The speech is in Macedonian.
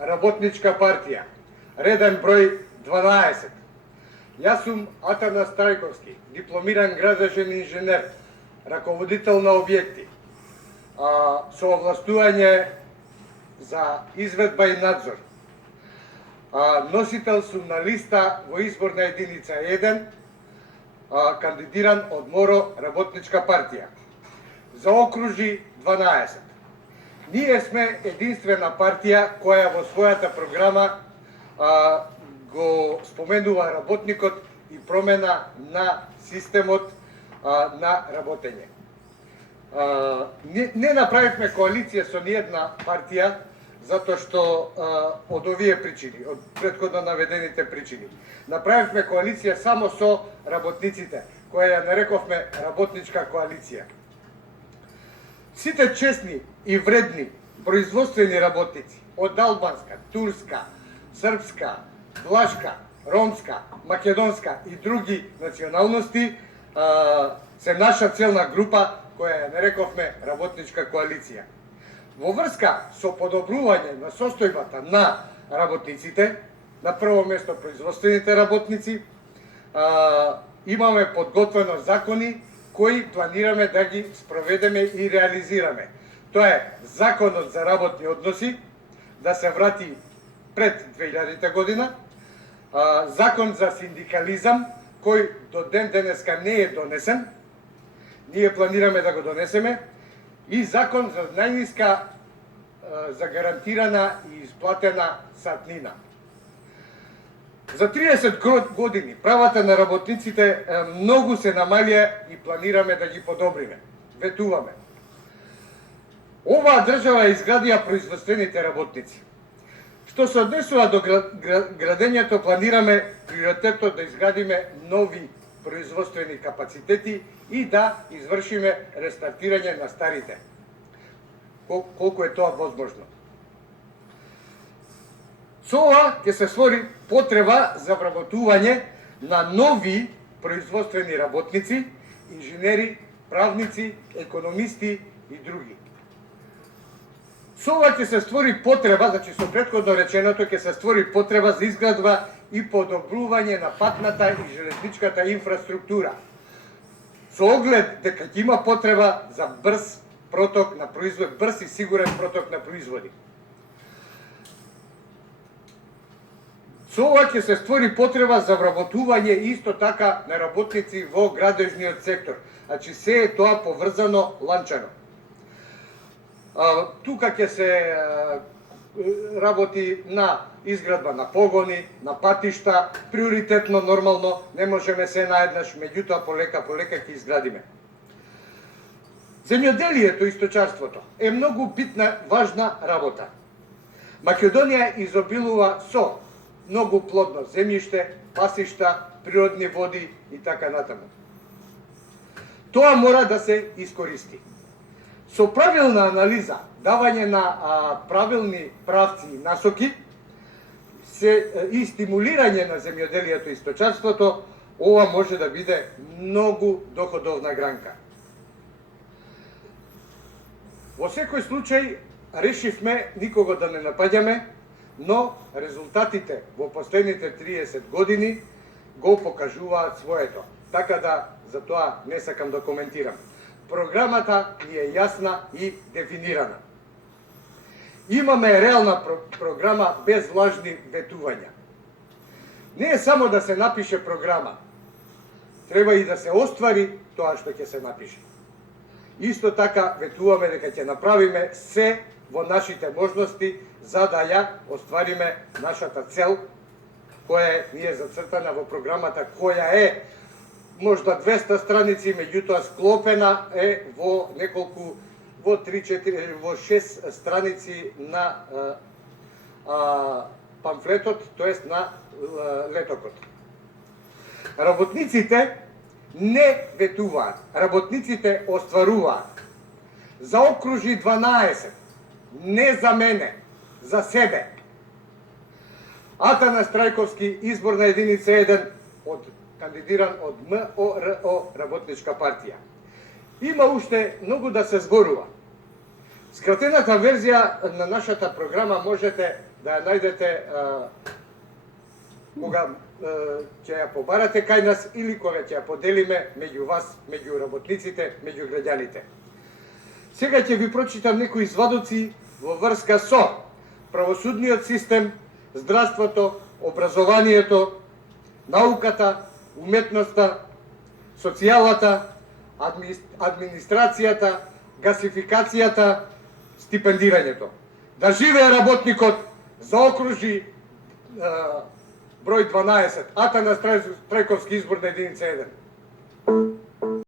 Работничка партија, реден број 12. Јас сум Атанас Трајковски, дипломиран градежен инженер, раководител на објекти, со овластување за изведба и надзор. Носител сум на листа во изборна единица 1, кандидиран од МОРО Работничка партија. За окружи 12. Ние сме единствена партија која во својата програма го споменува работникот и промена на системот на работење. Не направивме коалиција со ниедна партија, затоа што од овие причини, од претходно наведените причини. Направивме коалиција само со работниците, која ја нарековме работничка коалиција. Сите честни и вредни производствени работници од албанска, турска, српска, влашка, ромска, македонска и други националности се наша целна група која ја нарековме работничка коалиција. Во врска со подобрување на состојбата на работниците, на прво место производствените работници, имаме подготвено закони кои планираме да ги спроведеме и реализираме. Тоа е Законот за работни односи, да се врати пред 2000 година, Закон за синдикализам, кој до ден денеска не е донесен, ние планираме да го донесеме, и Закон за најниска за гарантирана и исплатена сатнина. За 30 години правата на работниците многу се намалија и планираме да ги подобриме. Ветуваме. Оваа држава изградија производствените работници. Што се однесува до градењето, планираме приоритетот да изградиме нови производствени капацитети и да извршиме рестартирање на старите. Колку е тоа возможно. Со ова ќе се створи потреба за вработување на нови производствени работници, инженери, правници, економисти и други. Со ова ќе се створи потреба, значи со претходно реченото, ќе се створи потреба за изградба и подобрување на патната и железничката инфраструктура. Со оглед дека ќе има потреба за брз проток на производ, брз и сигурен проток на производи. Со ова ќе се створи потреба за вработување исто така на работници во градежниот сектор. Значи се е тоа поврзано ланчано. Тука ќе се работи на изградба на погони, на патишта, приоритетно нормално, не можеме се наеднаш, меѓутоа полека ќе изградиме. Земјоделието и сточарството е многу битна, важна работа. Македонија изобилува со многу плодно земјиште, пасишта, природни води и така натаму. Тоа мора да се искористи. Со правилна анализа, давање на правилни правци и насоки, и стимулирање на земјоделието и сточарството, ова може да биде многу доходовна гранка. Во секој случај решивме никого да не напаѓаме, но резултатите во последните 30 години го покажуваат своето. Така да за тоа не сакам да коментирам. Програмата ни е јасна и дефинирана. Имаме реална програма без лажни ветувања. Не е само да се напише програма. Треба и да се оствари тоа што ќе се напише. Исто така ветуваме дека ќе направиме се во нашите можности за да ја оствариме нашата цел, која е зацртана во програмата, која е можда 200 страници, меѓутоа склопена е во неколку, во 3-4, во 6 страници на памфлетот, тоест на летокот. Работниците не ветуваат, работниците остваруваат. За окружи 12, не за мене, за себе. Атанас Трајковски, изборна единица 1, кандидиран од МОРО Работничка партија. Има уште многу да се зборува. Скратената верзија на нашата програма можете да ја најдете кога ќе ја побарате кај нас или кога ќе ја поделиме меѓу вас, меѓу работниците, меѓу граѓаните. Сега ќе ви прочитам некои извадоци во врска со правосудниот систем, здравството, образованието, науката, уметноста, социјалата, администрацијата, гасификацијата, стипендирањето. Да живее работникот, заокружи број 12, Атанас Трајковски, изборна единица 1.